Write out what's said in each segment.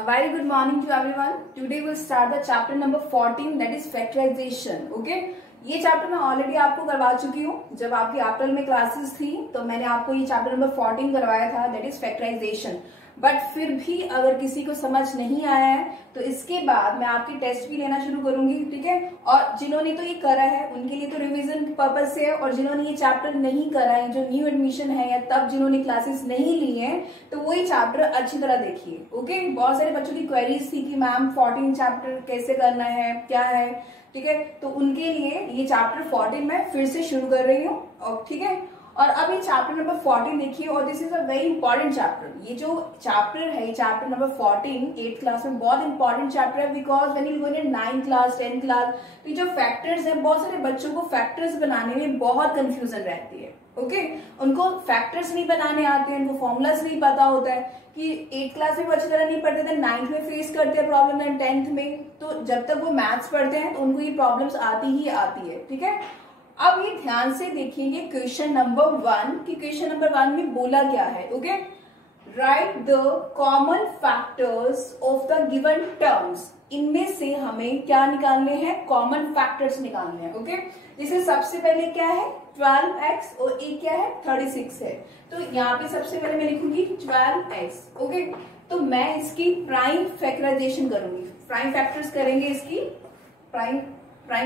A very good morning to everyone. Today we'll start the chapter number 14, that is factorization. Okay? ये chapter मैं already आपको करवा चुकी हूँ. जब आपकी अप्रैल में क्लासेस थी तो मैंने आपको ये चैप्टर नंबर 14 करवाया था, दैट इज फैक्टराइजेशन. बट फिर भी अगर किसी को समझ नहीं आया है तो इसके बाद मैं आपकी टेस्ट भी लेना शुरू करूंगी. ठीक है? और जिन्होंने तो ये करा है उनके लिए तो रिवीजन पर्पज से है, और जिन्होंने ये चैप्टर नहीं करा है, जो न्यू एडमिशन है या तब जिन्होंने क्लासेस नहीं ली है, तो वो ये चैप्टर अच्छी तरह देखिए. ओके? बहुत सारे बच्चों की क्वेरीज थी कि मैम 14 चैप्टर कैसे करना है, क्या है. ठीक है? तो उनके लिए ये चैप्टर 14 मैं फिर से शुरू कर रही हूँ. और ठीक है, और अब ये चैप्टर नंबर 14 देखिए, और this is a very important chapter. ये जो चैप्टर है, ये चैप्टर नंबर 14 8th क्लास में बहुत इंपॉर्टेंट चैप्टर है, because when you go in 9th class 10th class, तो ये जो फैक्टर्स है, बहुत सारे बच्चों को फैक्टर्स बनाने में बहुत कंफ्यूजन रहती है. ओके? उनको फैक्टर्स नहीं बनाने आते हैं, उनको फॉर्मूलाज नहीं पता होता है कि 8th क्लास में अच्छी तरह नहीं पढ़ते थे, 9th में फेस करते हैं प्रॉब्लम, एंड 10th में. तो जब तक वो मैथ्स पढ़ते हैं तो उनको ये प्रॉब्लम्स आती ही आती है. ठीक है? अब ये ध्यान से देखिए क्वेश्चन नंबर 1 कि क्वेश्चन नंबर 1 में बोला क्या है. Okay? Right the common factors of the given terms. इनमें से हमें क्या निकालने हैं? कॉमन फैक्टर्स निकालने हैं. ओके? जैसे सबसे पहले क्या है? 12x, और एक क्या है? 36 है. तो यहाँ पे सबसे पहले मैं लिखूंगी 12x. ओके? तो मैं इसकी प्राइम फैक्टराइजेशन करूंगी. प्राइम फैक्टर्स करेंगे, इसकी प्राइम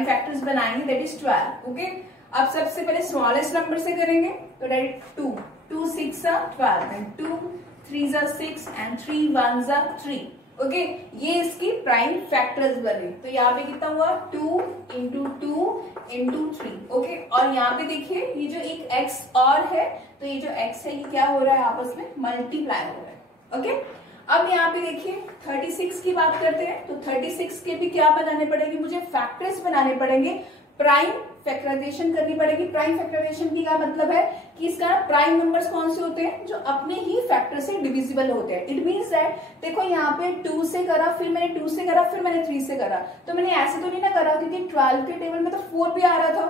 फैक्टर्स बनाएंगे, दैट इज 12. ओके? अब सबसे पहले स्मॉलेस्ट नंबर से करेंगे, तो that is 2. 2 6 12 and 2 3 6 and 3 1 3. Okay? ये इसकी प्राइम फैक्टर्स बने. तो यहाँ पे कितना हुआ? 2 इंटू 2 इंटू 3. ओके? और यहाँ पे देखिए ये जो एक x और है, तो ये जो x है ये क्या हो रहा है? आपस में मल्टीप्लाई हो रहा है. ओके? अब यहाँ पे देखिए 36 की बात करते हैं, तो 36 के भी क्या बनाने पड़ेंगे? मुझे फैक्टर्स बनाने पड़ेंगे, प्राइम फैक्टराइजेशन करनी पड़ेगी. प्राइम फैक्टराइजेशन की क्या मतलब है कि इसका प्राइम नंबर्स कौन से होते हैं? जो अपने ही फैक्टर से डिविजिबल होते हैं. इट मींस दैट देखो यहाँ पे 2 से करा, फिर मैंने 2 से करा, फिर मैंने 3 से करा, तो मैंने ऐसे तो नहीं ना करा, क्योंकि 12 के टेबल में तो 4 भी आ रहा था,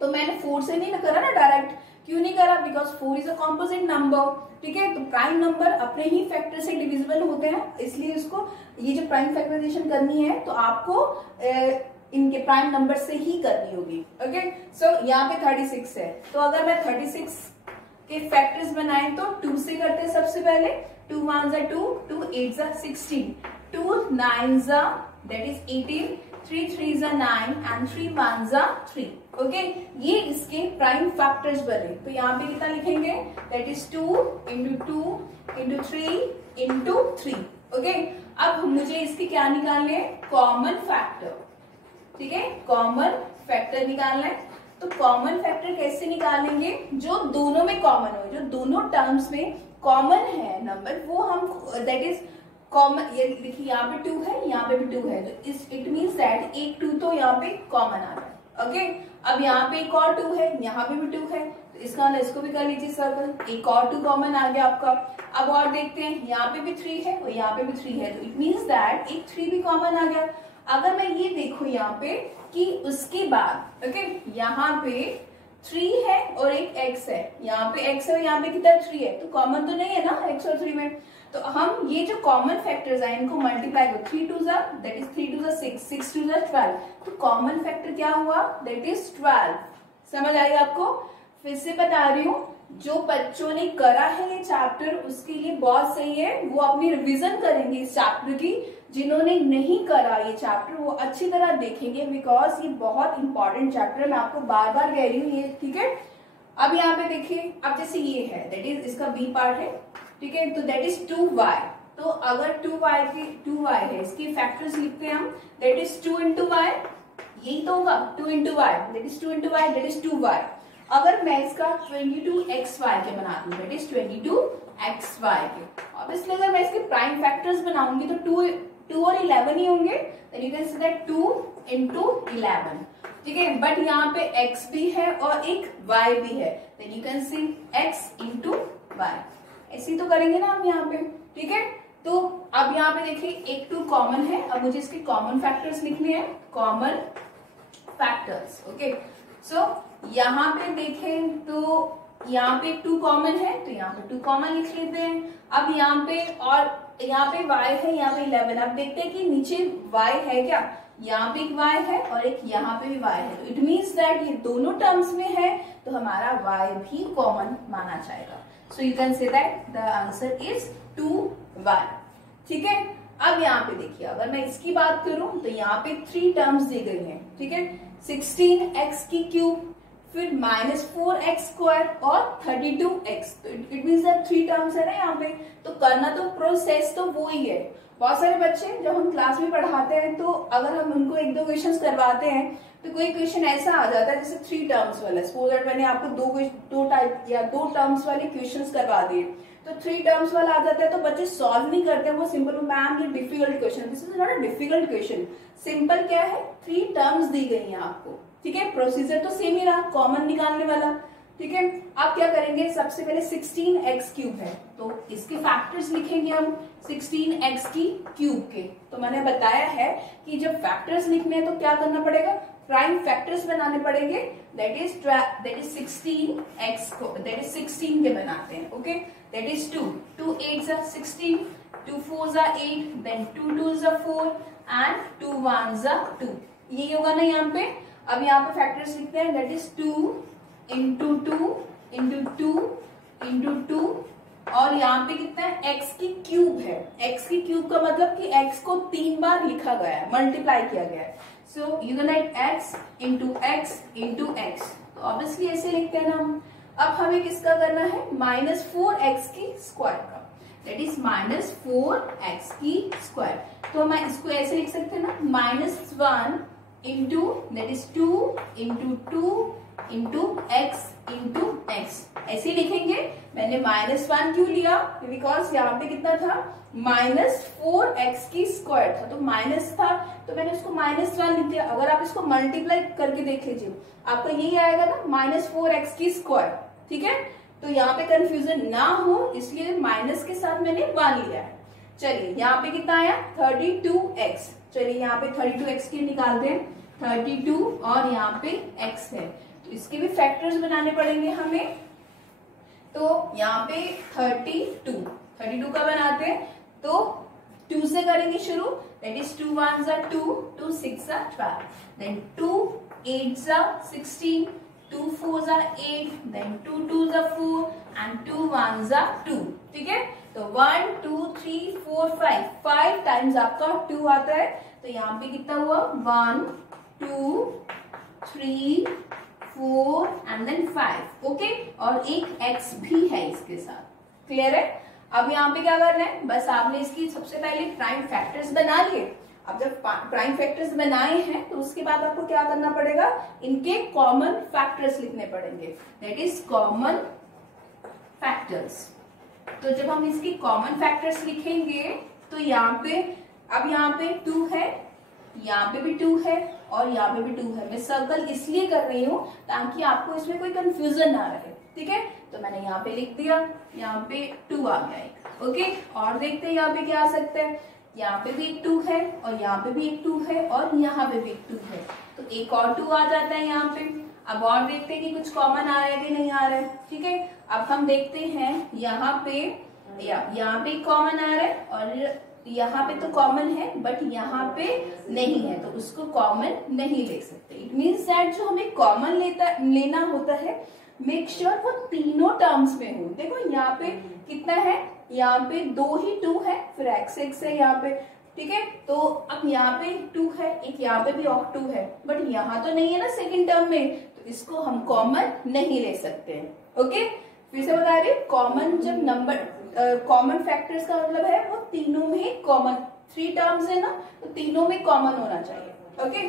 तो मैंने 4 से नहीं ना करा ना डायरेक्ट. क्यों नहीं करा? Because 4 is a composite number. ठीक है? तो प्राइम नंबर अपने ही फैक्टर से डिविजिबल होते हैं, इसलिए इसको ये जो प्राइम फैक्टराइजेशन करनी है तो आपको इनके प्राइम नंबर से ही करनी होगी. ओके? सो यहाँ पे 36 है, तो अगर मैं 36 के फैक्टर्स बनाए तो 2 से करते हैं सबसे पहले. 2 1 2, 2 8 16, 2 9 दैट इज 18, 3 3 9 एंड 3 1 3. ओके? ये इसके प्राइम फैक्टर्स बने. तो यहाँ पे कितना लिखेंगे? That is 2 into 2 into 3 into 3. Okay? अब मुझे इसके क्या निकालने हैं? Common factor. ठीक है? कॉमन फैक्टर निकालना है. तो कॉमन फैक्टर कैसे निकालेंगे? जो दोनों में कॉमन हो, जो दोनों टर्म्स में कॉमन है नंबर, वो हम दैट इज कॉमन. ये देखिए यहाँ पे 2 है, यहाँ पे भी 2 है, तो इट मीन्स दैट एक 2 तो यहाँ पे कॉमन आ रहा है. ओके? अब यहाँ पे एक और 2 है, यहाँ पे भी 2 है, तो इसका मतलब इसको भी कर लीजिए सर्कल. एक और 2 कॉमन आ गया आपका. अब और देखते हैं, यहाँ पे भी 3 है और यहाँ पे भी 3 है, तो इट मीन्स दैट एक 3 भी कॉमन आ गया. अगर मैं ये देखूं यहाँ पे कि उसके बाद ओके यहाँ पे 3 है और एक x है, यहाँ पे x है और यहाँ पे कितना 3 है, तो कॉमन तो नहीं है ना x और 3 में. तो हम ये जो कॉमन फैक्टर्स हैं इनको मल्टीप्लाई करो. 3 2 दैट इज 3 2 6, 6 2 12. तो कॉमन फैक्टर क्या हुआ? That is 12. समझ आई आपको? फिर से बता रही हूँ, जो बच्चों ने करा है ये चैप्टर उसके लिए बहुत सही है, वो अपनी रिवीजन करेंगे इस चैप्टर की. जिन्होंने नहीं करा ये चैप्टर वो अच्छी तरह देखेंगे, बिकॉज ये बहुत इंपॉर्टेंट चैप्टर है. मैं आपको बार बार कह रही हूँ ये. ठीक है? अब यहाँ पे देखिए, अब जैसे ये है दैट इज इसका बी पार्ट है. ठीक है? तो दैट इज 2y. तो अगर 2y है, इसके फैक्टर्स लिखते हैं हम, दैट इज 2 इंटू वाई. यही तो होगा 2 into Y, that is 2 into Y, that is 2y. अगर मैं इसका 22xy के बना दूं, दैट इज 22xy के. ऑब्वियसली अगर मैं इसके प्राइम फैक्टर्स बनाऊंगी तो 2 और 11 ही होंगे, then you can say that 2 into 11. ठीक है? बट यहाँ पे x भी है और एक y भी है, then you can see x into Y. ऐसे ही तो करेंगे ना हम यहाँ पे. ठीक है? तो अब यहाँ पे देखिए एक 2 कॉमन है. अब मुझे इसके कॉमन फैक्टर्स लिखने हैं. Common factors. ओके? सो यहाँ पे देखें तो यहाँ पे 2 कॉमन है, तो यहाँ पे 2 कॉमन लिख लेते हैं. अब यहाँ पे और यहाँ पे y है, यहाँ पे 11। अब देखते हैं कि नीचे y है क्या, यहाँ पे एक y है और एक यहाँ पे भी y है, तो इट मीन्स दैट ये दोनों टर्म्स में है, तो हमारा y भी कॉमन माना जाएगा। So you can say that the answer is 2y। ठीक है, अब यहाँ पे देखिए, अगर मैं इसकी बात करूं तो यहाँ पे 3 टर्म्स दी गई हैं। ठीक है, 16x की क्यूब, फिर -4x स्क्वायर और 32x, तो इट मीन्स दैट 3 टर्म्स है ना यहाँ पे। तो करना तो प्रोसेस तो वो ही है। बहुत सारे बच्चे जब हम क्लास में पढ़ाते हैं तो अगर हम उनको 1-2 क्वेश्चन करवाते हैं तो कोई क्वेश्चन ऐसा आ जाता है जैसे 3 टर्म्स वाला, सपोज दैट मैंने आपको 2 टर्म्स वाले क्वेश्चन करवा दिए, तो 3 टर्म्स वाला आ जाता है तो बच्चे सॉल्व नहीं करते, वो सिंपल, मैम ये difficult question, this is not a difficult question. Simple क्या है, 3 टर्म्स दी गई है आपको। ठीक है, प्रोसीजर तो सेम ही रहा, कॉमन निकालने वाला। ठीक है, आप क्या करेंगे, सबसे पहले 16x क्यूब है तो इसके फैक्टर्स लिखेंगे हम 16x की क्यूब के। तो मैंने बताया है कि जब फैक्टर्स लिखने हैं तो क्या करना पड़ेगा, प्राइम फैक्टर्स बनाने पड़ेंगे, दैट इज 16x को, दैट इज 16 के बनाते हैं। Okay, that is 2 8 16, 2 4 8, then 2 2 4 and 2 1 2, ये होगा ना यहाँ पे। अब यहाँ पे फैक्टर्स लिखते हैं, that is 2 into 2 into 2 into 2, और यहाँ पे कितना है, x की क्यूब है। x की क्यूब का मतलब कि x को 3 बार लिखा गया है, मल्टीप्लाई किया गया है। So you can right x into x into x, तो ऑब्वियसली ऐसे लिखते हैं ना हम। अब हमें किसका करना है, -4x की स्क्वायर का, दैट इज -4x की स्क्वायर। तो मैं इसको ऐसे लिख सकते हैं ना, -1 into that is 2 into 2 into x into x, ऐसे लिखेंगे। मैंने -1 क्यों लिया, बिकॉज यहाँ पे कितना था, -4x की स्क्वायर था, तो माइनस था तो मैंने उसको -1 लिख दिया। अगर आप इसको मल्टीप्लाई करके देख लीजिए, आपका यही आएगा ना, -4x की स्क्वायर। ठीक है, तो यहाँ पे कंफ्यूजन ना हो इसलिए माइनस के साथ मैंने 1 लिया है। चलिए यहाँ पे कितना आया, 32x। चलिए यहाँ पे 32x की निकालते हैं, 32 और यहाँ पे x है, तो इसके भी फैक्टर्स बनाने पड़ेंगे हमें। तो यहाँ पे 32 का बनाते हैं, तो 2 से करेंगे शुरू, that is 2 1 2, 2 6 12, then 2 8 16, 2 4 8, then 2 2 4 and 2 1 2। ठीक है, तो 1 2 3 4 5 टाइम्स आपका 2 आता है, तो यहाँ पे कितना हुआ, 1 2 3 4 एंड देन 5। ओके, और एक x भी है इसके साथ। क्लियर है। अब यहाँ पे क्या करना है, बस आपने इसकी सबसे पहले प्राइम फैक्टर्स बना लिए। अब जब प्राइम फैक्टर्स बनाए हैं तो उसके बाद आपको क्या करना पड़ेगा, इनके कॉमन फैक्टर्स लिखने पड़ेंगे, दैट इज कॉमन फैक्टर्स। तो जब हम इसकी कॉमन फैक्टर्स लिखेंगे तो यहाँ पे, अब यहाँ पे 2 है, यहाँ पे भी 2 है और यहाँ पे भी 2 है। मैं सर्कल इसलिए कर रही हूँ ताकि आपको इसमें कोई कंफ्यूजन ना रहे। ठीक है, तो मैंने यहाँ पे लिख दिया, यहाँ पे 2 आ गया एक। ओके, और देखते हैं यहाँ पे क्या आ सकता है, यहाँ पे भी एक 2 है और यहाँ पे भी एक 2 है और यहाँ पे भी एक 2 है, तो एक और 2 आ जाता है यहाँ पे। अब और देखते हैं कि कुछ कॉमन आ रहा है कि नहीं आ रहा है। ठीक है, अब हम देखते हैं यहाँ पे, यहाँ पे कॉमन आ रहा है और यहाँ पे तो कॉमन है बट यहाँ पे नहीं है, तो उसको कॉमन नहीं ले सकते। इट मीन्स दैट जो हमें कॉमन लेना होता है, मेक श्योर वो तीनों टर्म्स में हो। देखो यहाँ पे कितना है, यहाँ पे 2 ही 2 है, फिर x है यहाँ पे। ठीक है, तो अब यहाँ पे 2 है, एक यहाँ पे भी और 2 है, बट यहाँ तो नहीं है ना सेकेंड टर्म में, तो इसको हम कॉमन नहीं ले सकते हैं। ओके, फिर से बता रहे, कॉमन जब नंबर, कॉमन फैक्टर्स का मतलब है वो तीनों में कॉमन, 3 टर्म्स है ना, तो तीनों में कॉमन होना चाहिए। ओके,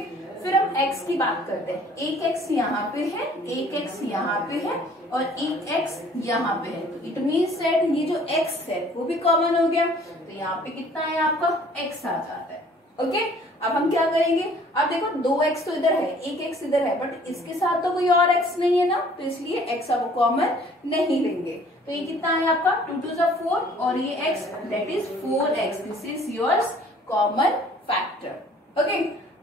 फिर हम x की बात करते हैं। एक x यहाँ पे है, एक x यहाँ पे है और एक x यहाँ पे है, तो इट मीन्स दैट ये जो x है वो भी कॉमन हो गया, तो यहाँ पे कितना है आपका x आ जाता है। ओके, अब हम क्या करेंगे, अब देखो 2x तो इधर है, एक x इधर है, बट इसके साथ तो कोई और x नहीं है ना, तो इसलिए x अब कॉमन नहीं लेंगे। तो ये कितना है आपका 2 2 4 और ये x, that is 4x, this is yours common factor. Okay,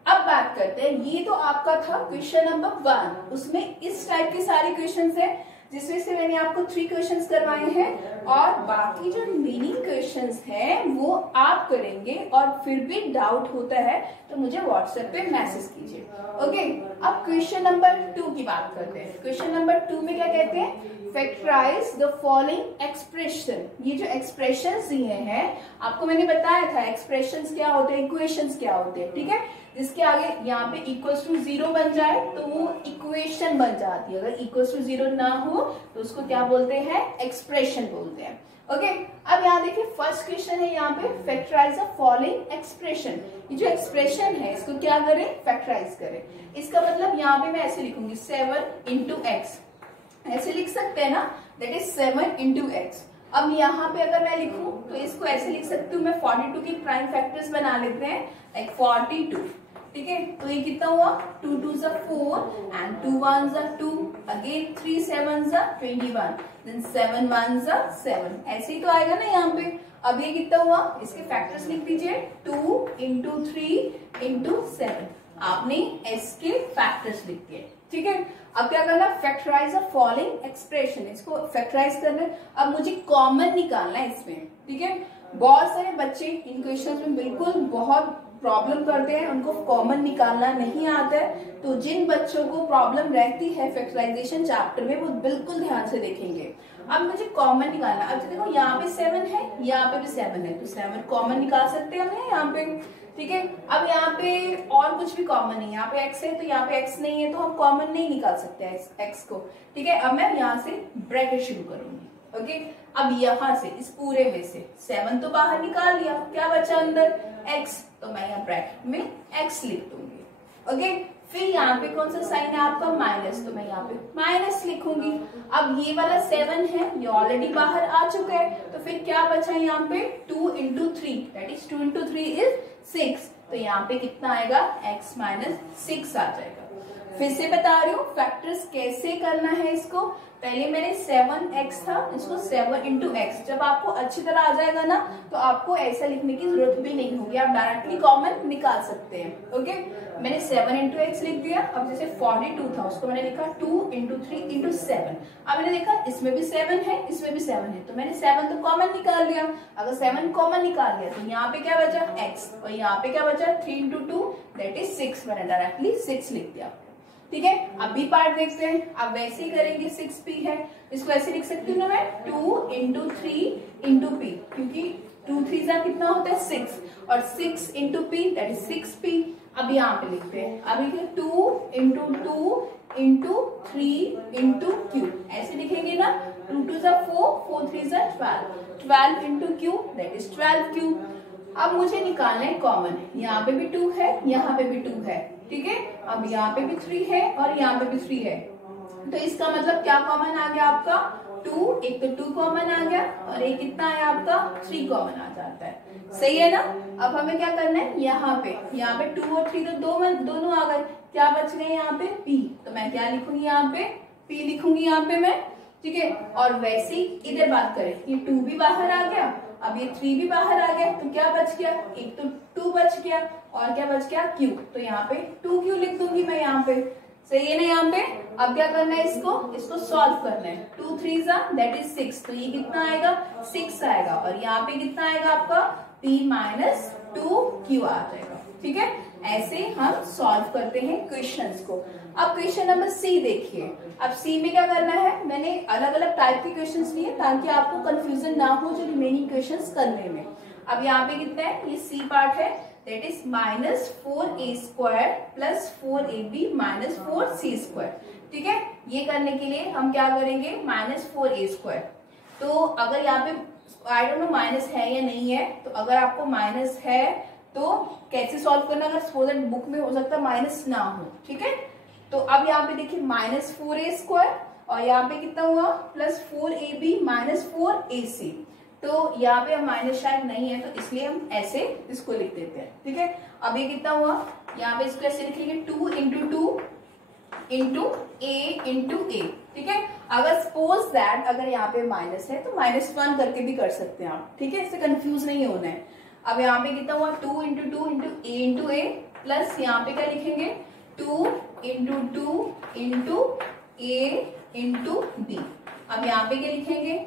अब बात करते हैं, ये तो आपका था क्वेश्चन नंबर 1, उसमें इस टाइप के सारे क्वेश्चन है जिसमें से मैंने आपको 3 क्वेश्चंस करवाए हैं और बाकी जो रिमेनिंग क्वेश्चंस हैं वो आप करेंगे। और फिर भी डाउट होता है तो मुझे व्हाट्सएप पे मैसेज कीजिए। ओके, अब क्वेश्चन नंबर 2 की बात करते हैं। क्वेश्चन नंबर 2 में क्या कहते हैं, फैक्टराइज द फॉलोइंग एक्सप्रेशन। ये जो एक्सप्रेशंस दिए हैं आपको मैंने बताया था एक्सप्रेशंस क्या होते हैं, इक्वेशंस क्या होते हैं, ठीक है। जिसके आगे यहाँ पे इक्वल्स टू 0 बन जाए तो वो इक्वेशन बन जाती है। अगर इक्वल्स टू 0 ना हो तो उसको क्या बोलते हैं, एक्सप्रेशन बोलते हैं। ओके, अब यहाँ देखिए फर्स्ट क्वेश्चन है यहाँ पे, फैक्टराइज द फॉलोइंग एक्सप्रेशन। ये जो एक्सप्रेशन है इसको क्या करें, फैक्टराइज करें। इसका मतलब यहाँ पे मैं ऐसे लिखूंगी 7 इंटू एक्स, ऐसे लिख सकते हैं ना, दैट इज 7 इंटू एक्स। अब यहाँ पे अगर मैं लिखूं तो इसको ऐसे लिख सकती हूँ मैं, 42 की प्राइम फैक्टर्स बना लेते हैं, लाइक 42, ठीक है। तो ये कितना हुआ, 2 2s are 4 and 2 1s are 2, again 3 7s are 21, then 7 1s are 7, ऐसे ही तो आएगा ना यहाँ पे। अब ये कितना हुआ, इसके फैक्टर्स लिख दीजिए, 2 इंटू 3 इंटू 7, आपने एस के फैक्टर्स लिख दिए, ठीक है। अब क्या करना, फैक्टराइज द फॉलोइंग एक्सप्रेशन, इसको फैक्टराइज करना है। अब मुझे कॉमन निकालना है इसमें, ठीक है। बहुत सारे बच्चे इन क्वेश्चंस में बिल्कुल बहुत प्रॉब्लम करते हैं, उनको कॉमन निकालना नहीं आता है। तो जिन बच्चों को प्रॉब्लम रहती है फैक्टराइजेशन चैप्टर में वो बिल्कुल ध्यान से देखेंगे। अब मुझे कॉमन निकालना, अब देखो यहाँ पे 7 है, यहाँ पे भी 7 है, तो 7 कॉमन निकाल सकते हैं हम यहाँ पे, ठीक है। अब यहाँ पे और कुछ भी कॉमन नहीं है, यहाँ पे x है तो यहाँ पे x नहीं है, तो हम कॉमन नहीं निकाल सकते हैं x को, ठीक है। अब मैं यहाँ से ब्रैकेट शुरू करूंगी, ओके। अब यहाँ से इस पूरे में से 7 तो बाहर निकाल लिया, क्या बचा अंदर, x, तो मैं यहाँ ब्रैकेट में x लिख दूंगी, ओके। फिर यहाँ पे कौन सा साइन है आपका, माइनस, तो मैं यहाँ पे माइनस लिखूंगी। अब ये वाला 7 है, ये ऑलरेडी बाहर आ चुका है, तो फिर क्या बचा है यहाँ पे, 2 into 3, that is 2 into 3 is 6, तो यहाँ पे कितना आएगा, x माइनस 6 आ जाएगा। फिर से बता रही हूँ फैक्टर्स कैसे करना है इसको। पहले मैंने 7x था, इसको 7 इंटू एक्स। जब आपको अच्छी तरह आ जाएगा ना तो आपको ऐसा लिखने की जरूरत भी नहीं होगी, आप डायरेक्टली कॉमन निकाल सकते हैं, ओके। मैंने 7 इंटू एक्स लिख दिया। अब जैसे 42 था उसको मैंने लिखा 2 इंटू 3 इंटू 7। अब मैंने देखा इसमें भी 7 है, इसमें भी 7 है, तो मैंने 7 तो कॉमन निकाल लिया। अगर 7 कॉमन निकाल लिया तो यहाँ पे क्या बचा, x, और यहाँ पे क्या बचा, 3 इंटू 2 दैट इज 6, मैंने डायरेक्टली 6 लिख दिया, ठीक है। अब बी पार्ट देखते हैं, अब वैसे ही करेंगे, 6p है, इसको ऐसे लिख सकती हूँ ना मैं, 2 इंटू 3 इंटू p, क्योंकि 2 3 कितना होता है 6, और 6 into p that is 6p। अब यहाँ पे लिखते हैं, अभी 2 इंटू 2 इंटू 3 इंटू q, ऐसे लिखेंगे ना, 2 2 4 4 3 12, 12 into q that is 12q। अब मुझे निकालना है कॉमन, यहाँ पे भी 2 है, यहाँ पे भी 2 है, ठीक है। अब यहाँ पे भी 3 है और यहाँ पे भी 3 है, तो इसका मतलब क्या कॉमन आ गया आपका, 2, एक तो 2 कॉमन आ गया और एक कितना है आपका 3 कॉमन आ जाता है, सही है ना। अब हमें क्या करना है, यहाँ पे 2 और 3 तो दोनों आ गए, क्या बच गए यहाँ पे p, तो मैं क्या लिखूंगी यहाँ पे, p लिखूंगी यहाँ पे मैं, ठीक है। और वैसे ही इधर बात करें, ये 2 भी बाहर आ गया, अब ये 3 भी बाहर आ गया, तो क्या बच गया, एक तो 2 बच गया और क्या बच गया q, तो यहाँ पे 2q लिख दूंगी मैं यहाँ पे, सही है ना यहाँ पे। अब क्या करना है, इसको सॉल्व करना है, 2 3 दैट इज 6, तो ये कितना आएगा 6 आएगा, और यहाँ पे कितना आएगा आपका p माइनस 2q आ जाएगा, ठीक है। ऐसे हम सॉल्व करते हैं क्वेश्चंस को। अब क्वेश्चन नंबर सी देखिए। अब सी में क्या करना है, मैंने अलग अलग टाइप के क्वेश्चंस लिए ताकि आपको कंफ्यूजन ना हो जो रिमेनिंग क्वेश्चंस करने में। अब यहाँ पे कितना है, ये सी पार्ट है, that is minus 4a² plus 4ab minus 4c², ठीक है। ये करने के लिए हम क्या करेंगे, माइनस 4a²। तो अगर यहाँ पे आई डोंट नो माइनस है या नहीं है, तो अगर आपको माइनस है तो कैसे सॉल्व करना, अगर सपोज दैट बुक में हो सकता है माइनस ना हो, ठीक है। तो अब यहाँ पे देखिए माइनस 4a² और यहाँ पे कितना हुआ प्लस 4ab माइनस 4ac, तो यहाँ पे माइनस शायद नहीं है तो इसलिए हम ऐसे इसको लिख देते हैं, ठीक है। अब ये कितना हुआ, यहाँ पे इसको ऐसे लिखेंगे 2 इंटू 2 इंटू a, ठीक है। अगर सपोज दैट अगर यहाँ पे माइनस है तो -1 करके भी कर सकते हैं आप, ठीक है, इससे कंफ्यूज नहीं होना है। अब यहाँ पे कितना हुआ 2 इंटू 2 इंटू a प्लस यहाँ पे क्या लिखेंगे 2 into 2 into a into b, अब यहाँ पे क्या लिखेंगे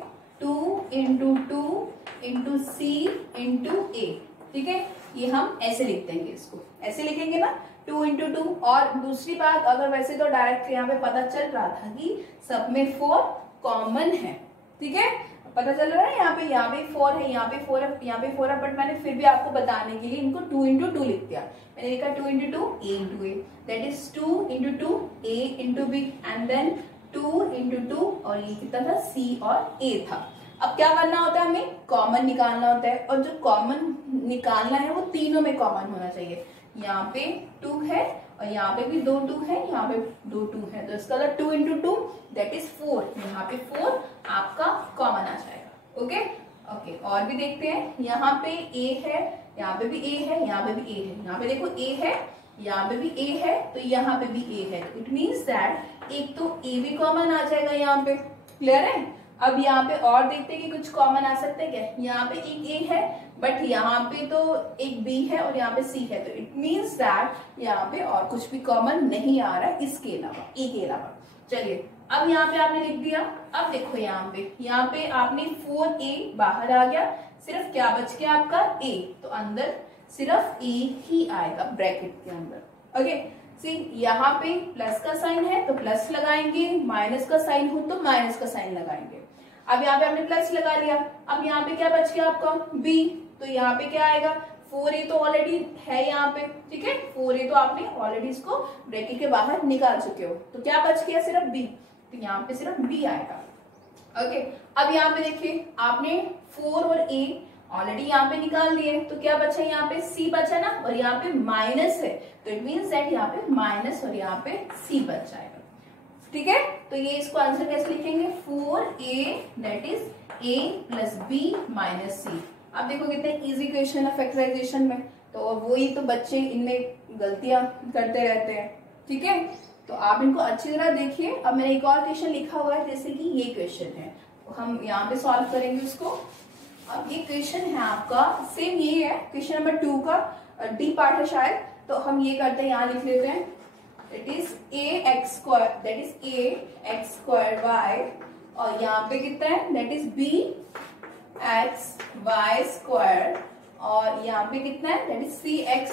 2 इंटू 2 इंटू सी इंटू ए, ठीक है। ये हम ऐसे लिख देंगे, इसको ऐसे लिखेंगे ना 2 इंटू 2। और दूसरी बात, अगर वैसे तो डायरेक्ट यहाँ पे पता चल रहा था कि सब में 4 कॉमन है, ठीक है, पता चल रहा है। यहाँ पे 4 है, यहाँ पे 4 है, यहाँ पे 4 है, बट मैंने फिर भी आपको बताने के लिए इनको 2 इंटू 2 लिख दिया। मैंने लिखा 2 into 2 A into A, that is 2 into 2 A into B, and then 2 into 2, और ये कितना था सी और ए था। अब क्या करना होता है, हमें कॉमन निकालना होता है, और जो कॉमन निकालना है वो तीनों में कॉमन होना चाहिए। यहाँ पे 2 है और यहाँ पे भी 2 2 है, यहाँ पे 2 2 है, तो इसका 2 इंटू 2 दैट इज 4। यहाँ पे 4 आपका कॉमन आ जाएगा। ओके ओके, और भी देखते हैं। यहाँ पे a है, यहाँ पे भी a है, यहाँ पे भी a है, यहाँ पे देखो a है, यहाँ पे भी a है, तो यहाँ पे भी a है। इट मीन्स दैट एक तो a भी कॉमन आ जाएगा यहाँ पे। क्लियर है। अब यहाँ पे और देखते हैं कि कुछ कॉमन आ सकते हैं क्या। यहाँ पे एक a है, बट यहाँ पे तो एक b है और यहाँ पे c है, तो इट मीन्स दैट यहाँ पे और कुछ भी कॉमन नहीं आ रहा है इसके अलावा, a के अलावा। चलिए, अब यहाँ पे आपने लिख दिया। अब देखो यहाँ पे आपने 4a बाहर आ गया, सिर्फ क्या बच गया आपका a, तो अंदर सिर्फ a ही आएगा ब्रैकेट के अंदर। ओके, सी यहाँ पे प्लस का साइन है तो प्लस लगाएंगे, माइनस का साइन हो तो माइनस का साइन लगाएंगे। अब यहाँ पे हमने प्लस लगा लिया। अब यहाँ पे क्या बच गया आपका b, तो यहाँ पे क्या आएगा 4a तो ऑलरेडी है यहाँ पे, ठीक है, 4a तो आपने ऑलरेडी इसको ब्रैकेट के बाहर निकाल चुके हो, तो क्या बच गया सिर्फ b, तो यहाँ पे सिर्फ b आएगा। ओके, अब यहाँ पे देखिए आपने 4 और a ऑलरेडी यहाँ पे निकाल लिए, तो क्या बचा यहाँ पे c बचा ना, और यहाँ पे माइनस है, तो इट मीन्स दैट यहाँ पे माइनस और यहाँ पे c बच जाएगा। ठीक है, तो ये इसको आंसर कैसे लिखेंगे 4a that is a plus b minus c। अब देखो कितने इजी क्वेश्चन है फैक्टराइजेशन में, तो वही तो बच्चे इनमें गलतियां करते रहते हैं। ठीक है, तो आप इनको अच्छी तरह देखिए। अब मैंने एक और क्वेश्चन लिखा हुआ है, जैसे कि ये क्वेश्चन है, तो हम यहाँ पे सॉल्व करेंगे उसको। अब ये क्वेश्चन है आपका सेम ये है, क्वेश्चन नंबर 2 का डी पार्ट है शायद, तो हम ये करते हैं, यहाँ लिख लेते हैं it is ax square that is ax square y, और यहाँ पे कितना है that is bx y square, और यहाँ पे कितना है that is cx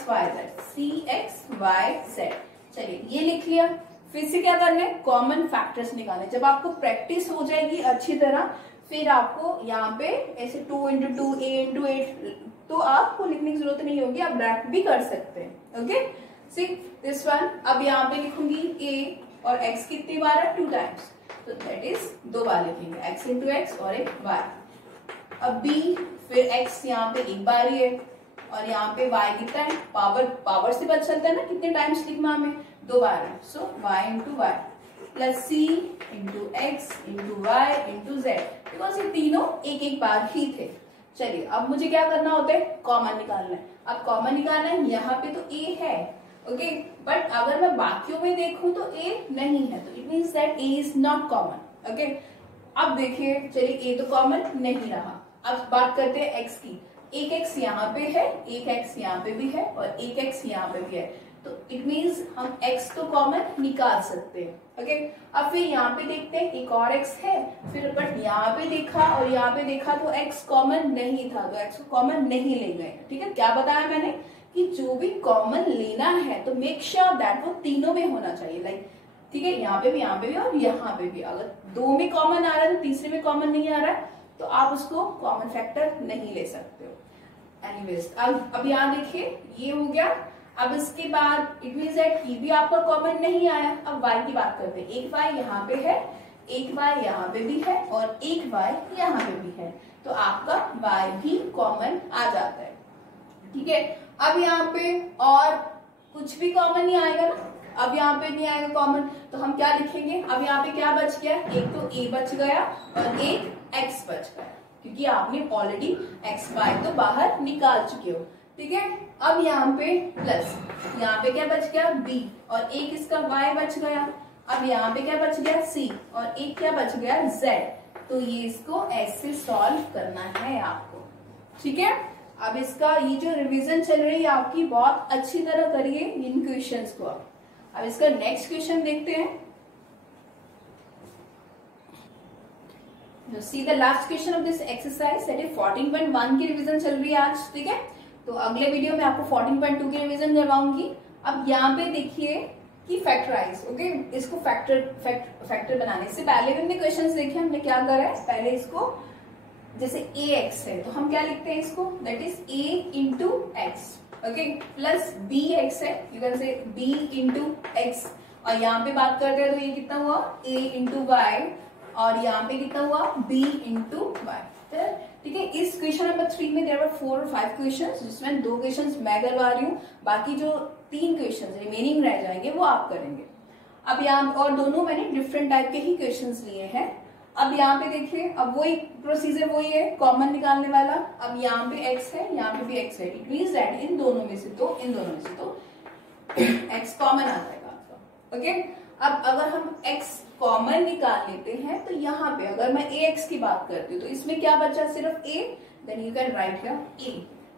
y z। चलिए ये लिख लिया। फिर से क्या करना है, कॉमन फैक्टर्स निकालने। जब आपको प्रैक्टिस हो जाएगी अच्छी तरह, फिर आपको यहाँ पे ऐसे 2 इंटू 2 a इंटू 8, तो आपको लिखने की जरूरत नहीं होगी, आप रैप भी कर सकते हैं। Okay, see this one. अब यहाँ पे लिखूंगी a और x कितनी बार है 2 टाइम्स, तो दैट इज 2 बार लिखेंगे x इंटू x और एक y। अब b फिर x यहाँ पे एक बार ही है, और यहाँ पे y कितना है, पावर से पता चलता है ना कितने टाइम्स लिखना हमें, 2 बार है, सो y into y plus c into x into y into z, because ये तीनों एक एक बार ही थे। चलिए, अब मुझे क्या करना होता है, कॉमन निकालना है। अब कॉमन निकालना है, यहाँ पे तो a है, ओके, बट अगर मैं बाकियों में देखूं तो a नहीं है, तो it means that a is not common. Okay, अब देखिए, चलिए a तो कॉमन नहीं रहा। अब बात करते हैं x की। एक x यहाँ पे है, एक x यहाँ पे भी है, और एक x यहाँ पे भी है, तो इट मीन्स हम x तो कॉमन निकाल सकते हैं। ओके, अब फिर यहाँ पे देखते हैं एक और x है, फिर बट यहाँ पे देखा और यहाँ पे देखा तो x कॉमन नहीं था, तो x को कॉमन नहीं ले गए। ठीक है, क्या बताया मैंने कि जो भी कॉमन लेना है तो मेक श्योर दैट वो तीनों में होना चाहिए। लाइक ठीक है, यहाँ पे भी और यहाँ पे भी। अगर 2 में कॉमन आ रहा है तो तीसरे में कॉमन नहीं आ रहा है, तो आप उसको कॉमन फैक्टर नहीं ले सकते हो। एनीवेज, अब यहाँ देखिए ये हो गया। अब इसके बाद इट मींस दैट ये भी आपका कॉमन नहीं आया। अब y की बात करते हैं, एक y यहाँ पे है, एक y यहाँ पे भी है, और एक y यहाँ पे भी है, तो आपका y भी कॉमन आ जाता है। ठीक है, अब यहाँ पे और कुछ भी कॉमन नहीं आएगा ना, अब यहाँ पे नहीं आएगा कॉमन, तो हम क्या लिखेंगे, अब यहाँ पे क्या बच गया, एक तो a बच गया और एक x बच गया, क्योंकि आपने ऑलरेडी x y तो बाहर निकाल चुके हो। ठीक है, अब यहाँ पे प्लस, यहाँ पे क्या बच गया b, और एक इसका y बच गया। अब यहाँ पे क्या बच गया c, और एक क्या बच गया z, तो ये इसको ऐसे सॉल्व करना है आपको। ठीक है, अब इसका ये जो रिवीजन चल रही है आपकी, बहुत अच्छी तरह करिए इन क्वेश्चंस को। अब इसका नेक्स्ट क्वेश्चन देखते हैं। See the last question of this exercise that is 14.1 की रिवीजन चल रही है आज, ठीक है। तो अगले वीडियो में आपको 14.2 की रिवीजन करवाऊंगी। अब यहाँ पे देखिए कि फैक्टराइज, ओके, इसको फैक्टर बनाने से पहले भी हमने क्वेश्चंस देखे, हमने क्या करा है, पहले इसको जैसे ए एक्स है तो हम क्या लिखते हैं इसको, that is A into X, okay, plus B X है, you can say B into X, और यहाँ पे बात करते हैं तो ये कितना हुआ a इंटू वाई, और यहाँ पे कितना हुआ b इंटू वाई, ठीक है। इस क्वेश्चन नंबर 3 में देयर वर 4 और 5 क्वेश्चंस, जिसमें 2 क्वेश्चंस मैं करवा रही हूँ, बाकी जो 3 क्वेश्चंस रिमेनिंग रह जाएंगे वो आप करेंगे। अब यहाँ और दोनों मैंने डिफरेंट टाइप के ही क्वेश्चंस लिए हैं। अब यहाँ पे देखिए, अब वही प्रोसीजर वही है, कॉमन निकालने वाला। अब यहाँ पे x है, यहाँ पे भी x है, इट मींस दैट इन दोनों में से तो x कॉमन आ जाएगा आपका, ओके। अब अगर हम x कॉमन निकाल लेते हैं तो यहाँ पे अगर मैं ax की बात करती हूँ तो इसमें क्या बचा, सिर्फ a, then you can write here a।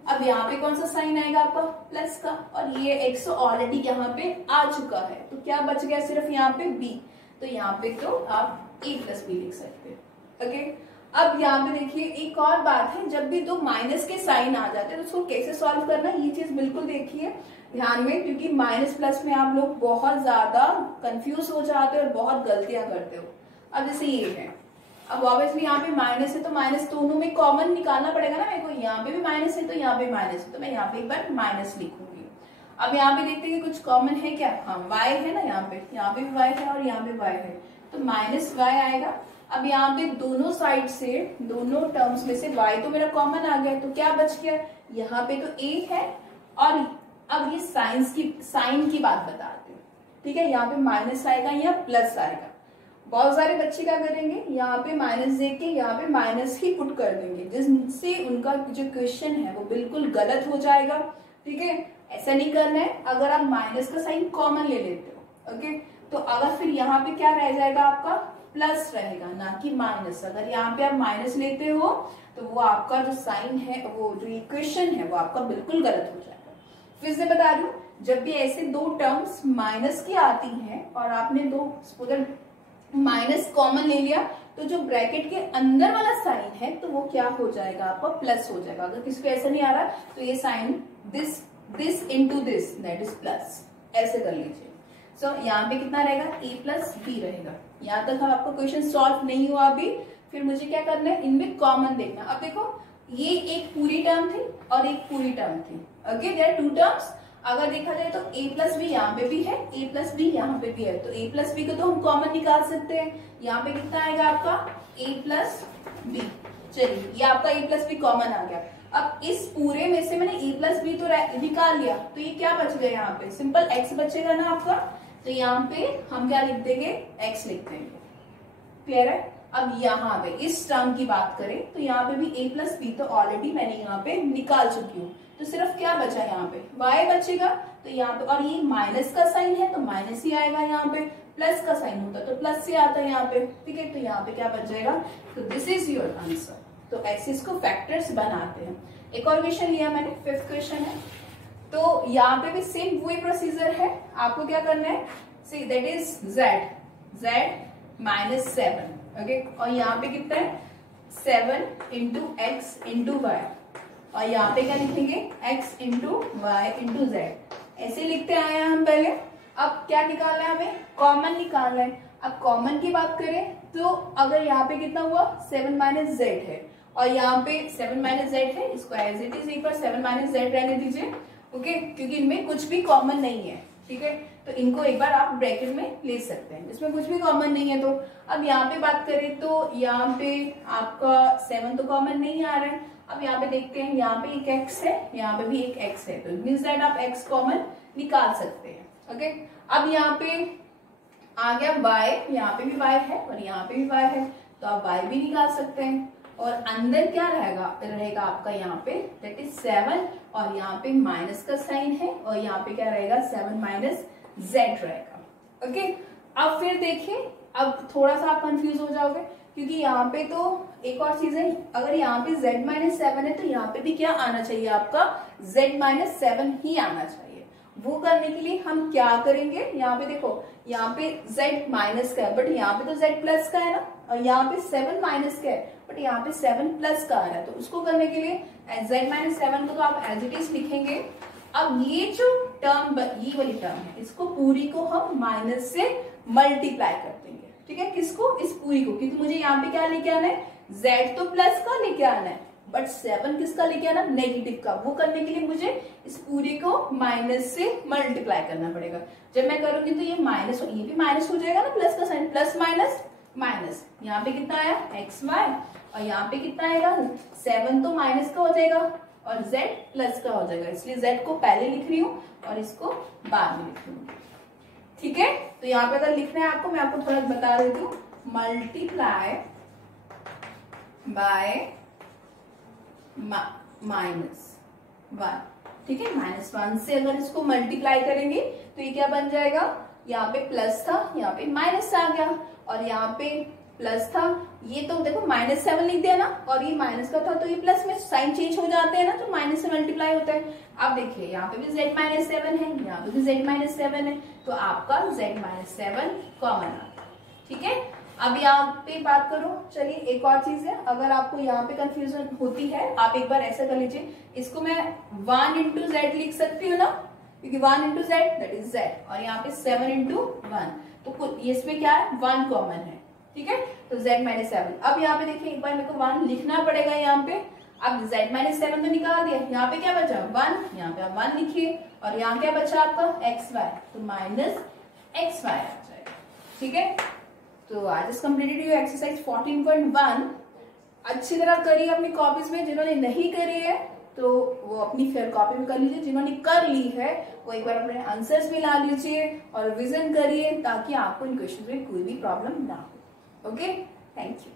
अब यहाँ पे कौन सा साइन आएगा आपका, प्लस का, और ये x ऑलरेडी यहाँ पे आ चुका है, तो क्या बच गया, सिर्फ यहाँ पे b, तो यहाँ पे तो आप a प्लस बी लिख सकते हैं, ओके। अब यहाँ पे देखिए एक और बात है, जब भी 2 माइनस के साइन आ जाते हैं तो उसको कैसे सॉल्व करना, ये चीज बिल्कुल देखिए ध्यान में, क्योंकि माइनस प्लस में आप लोग बहुत ज्यादा कंफ्यूज हो जाते हो और बहुत गलतियां करते हो। अब जैसे ये है, अब ऑब्वियसली यहाँ पे माइनस है तो माइनस दोनों में कॉमन निकालना पड़ेगा ना मेरे को, यहाँ पे भी माइनस है तो यहाँ पे माइनस है, तो मैं यहाँ पे एक बार माइनस लिखूंगी। अब यहाँ पे देखते हैं कि कुछ कॉमन है क्या, हाँ y है ना, यहाँ पे भी y है और यहाँ पे y है, तो माइनस y आएगा। अब यहाँ पे दोनों साइड से, दोनों टर्म्स में से y तो मेरा कॉमन आ गया, तो क्या बच गया, यहाँ पे तो a है, और अब ये साइन की बात बताते हैं, ठीक है। यहाँ पे माइनस आएगा या प्लस आएगा, बहुत सारे बच्चे क्या करेंगे, यहाँ पे माइनस देके यहाँ पे माइनस ही पुट कर देंगे, जिससे उनका जो क्वेश्चन है वो बिल्कुल गलत हो जाएगा, ठीक है। ऐसा नहीं करना है। अगर आप माइनस का साइन कॉमन ले लेते हो, ओके, तो अगर फिर यहाँ पे क्या रह जाएगा आपका, प्लस रहेगा ना कि माइनस। अगर यहाँ पे आप माइनस लेते हो तो वो आपका जो साइन है, वो जो इक्वेशन है वो आपका बिल्कुल गलत हो जाएगा। फिर से बता दूं, जब भी ऐसे 2 टर्म्स माइनस की आती हैं और आपने 2 माइनस कॉमन ले लिया, तो जो ब्रैकेट के अंदर वाला साइन है तो वो क्या हो जाएगा आपका, प्लस हो जाएगा। अगर किसी को ऐसा नहीं आ रहा तो ये sign this into this, that is plus, ऐसे कर लीजिए। सो यहाँ पे कितना रहेगा, a प्लस बी रहेगा। यहाँ तक हम आपका क्वेश्चन सॉल्व नहीं हुआ अभी, फिर मुझे क्या करना है, इनमें कॉमन देखना। अब देखो ये एक पूरी टर्म थी और एक पूरी टर्म थी, ओके, देयर आर 2 टर्म्स। अगर देखा जाए तो a प्लस बी यहाँ पे भी है, a प्लस बी यहाँ पे भी है, तो a प्लस बी को तो हम कॉमन निकाल सकते हैं। यहाँ पे कितना आएगा आपका, a प्लस बी, चलिए ये आपका a प्लस बी कॉमन आ गया। अब इस पूरे में से मैंने a प्लस बी तो निकाल लिया, तो ये क्या बच गया, यहाँ पे सिंपल x बचेगा ना आपका, तो यहाँ पे हम क्या लिख देंगे, x लिख देंगे, क्लियर है। अब यहाँ पे इस टर्म की बात करें तो यहाँ पे भी a प्लस बी तो ऑलरेडी मैंने यहाँ पे निकाल चुकी हूँ, तो सिर्फ क्या बचा यहाँ पे, y बचेगा। तो यहाँ पे, और ये माइनस का साइन है तो माइनस ही आएगा, यहाँ पे प्लस का साइन होता तो प्लस ही आता है यहाँ पे, ठीक है। तो यहाँ पे क्या बच जाएगा, तो दिस इज योर आंसर। तो एक्सिस को फैक्टर्स बनाते हैं। एक और क्वेश्चन लिया मैंने, 5th क्वेश्चन है, तो यहाँ पे भी सेम वही प्रोसीजर है। आपको क्या करना है, see that is z minus 7, okay, और यहाँ पे कितना है, 7 इंटू एक्स इंटू वाई, और यहाँ पे क्या लिखेंगे, x into Y into Z, ऐसे लिखते आए हैं हम पहले। अब क्या निकालना है हमें, कॉमन निकालना है। अब कॉमन की बात करें तो अगर यहाँ पे कितना हुआ, 7 माइनस जेड है, और यहाँ पे 7 माइनस जेड है, इसको एज इट इज एक बार 7 माइनस जेड रहने दीजिए, ओके, क्योंकि इनमें कुछ भी कॉमन नहीं है, ठीक है। तो इनको एक बार आप ब्रैकेट में ले सकते हैं, इसमें कुछ भी कॉमन नहीं है। तो अब यहाँ पे बात करें तो यहाँ पे आपका 7 तो कॉमन नहीं आ रहा है। अब यहाँ पे देखते हैं, यहाँ पे एक x है, यहाँ पे भी एक x है, तो मीन्स दैट आप x कॉमन निकाल सकते हैं, ओके। अब यहाँ पे आ गया y, यहाँ पे भी y है और यहाँ पे भी y है, तो आप y भी निकाल सकते हैं। और अंदर क्या रहेगा आपका, यहाँ पे दैट इज 7, और यहाँ पे माइनस का साइन है, और यहाँ पे क्या रहेगा, 7 माइनस जेड रहेगा, ओके। अब फिर देखिए, अब थोड़ा सा आप कंफ्यूज हो जाओगे, क्योंकि यहाँ पे तो एक और चीज है, अगर यहाँ पे z माइनस 7 है तो यहाँ पे भी क्या आना चाहिए आपका, z माइनस 7 ही आना चाहिए। वो करने के लिए हम क्या करेंगे, यहाँ पे देखो, यहाँ पे z माइनस का है, बट यहाँ पे तो z प्लस का है ना, और यहाँ पे 7 माइनस का है, बट यहाँ पे 7 प्लस का आ रहा है। तो उसको करने के लिए z माइनस 7 को तो आप एज इट इज लिखेंगे। अब ये जो टर्म, ये वाली टर्म है, इसको पूरी को हम माइनस से मल्टीप्लाई कर देंगे। ठीक है, किसको? इस पूरी को, क्योंकि मुझे यहाँ पे क्या लेके आना है, z तो प्लस का लेके आना है, बट 7 किसका लेके आना, नेगेटिव का। वो करने के लिए मुझे इस पूरी को माइनस से मल्टीप्लाई करना पड़ेगा। जब मैं करूंगी तो ये माइनस, ये भी माइनस हो जाएगा ना, प्लस का साइन, प्लस माइनस माइनस। यहाँ पे कितना आया xy, और यहाँ पे कितना आएगा 7 तो माइनस का हो जाएगा और z प्लस का हो जाएगा, इसलिए z को पहले लिख रही हूँ और इसको बाद में लिख रही हूँ। ठीक है, तो यहाँ पे अगर लिखना है आपको, मैं आपको थोड़ा बता देती हूँ, मल्टीप्लाई बाय -1। ठीक है, -1 से अगर इसको मल्टीप्लाई करेंगे तो ये क्या बन जाएगा, यहाँ पे प्लस था, यहाँ पे माइनस आ गया, और यहाँ पे प्लस था, ये तो देखो -7 लिख दिया ना, और ये माइनस का था तो ये प्लस में साइन चेंज हो जाते हैं ना, तो माइनस से मल्टीप्लाई होता है। अब देखिए यहाँ पे भी z माइनस 7 है, यहाँ पे भी z माइनस 7 है, तो आपका z माइनस 7 कॉमन आ गया। ठीक है, अब यहाँ पे बात करो, चलिए एक और चीज है, अगर आपको यहाँ पे कंफ्यूजन होती है, आप एक बार ऐसा कर लीजिए, इसको मैं 1 इंटू z लिख सकती हूँ ना, क्योंकि 1 into z that is z, और यहाँ पे 7 इंटू 1, तो इसमें क्या है, 1 कॉमन है। ठीक है, तो z माइनस 7। अब यहाँ पे देखिए, एक बार मेरे को 1 लिखना पड़ेगा यहाँ पे। अब z माइनस 7 तो निकाल दिया, यहाँ पे क्या बचा 1, यहाँ पे आप 1 लिखिए, और यहाँ क्या बचा आपका xy, तो माइनस xy आ जाएगा। ठीक है, तो I just completed your exercise 14.1। अच्छी तरह करिए अपनी कॉपीज में, जिन्होंने नहीं करी है तो वो अपनी फेयर कॉपी में कर लीजिए, जिन्होंने कर ली है वो एक बार अपने आंसर्स भी ला लीजिए और रिवीजन करिए, ताकि आपको इन क्वेश्चन में कोई भी प्रॉब्लम ना हो। Okay, thank you.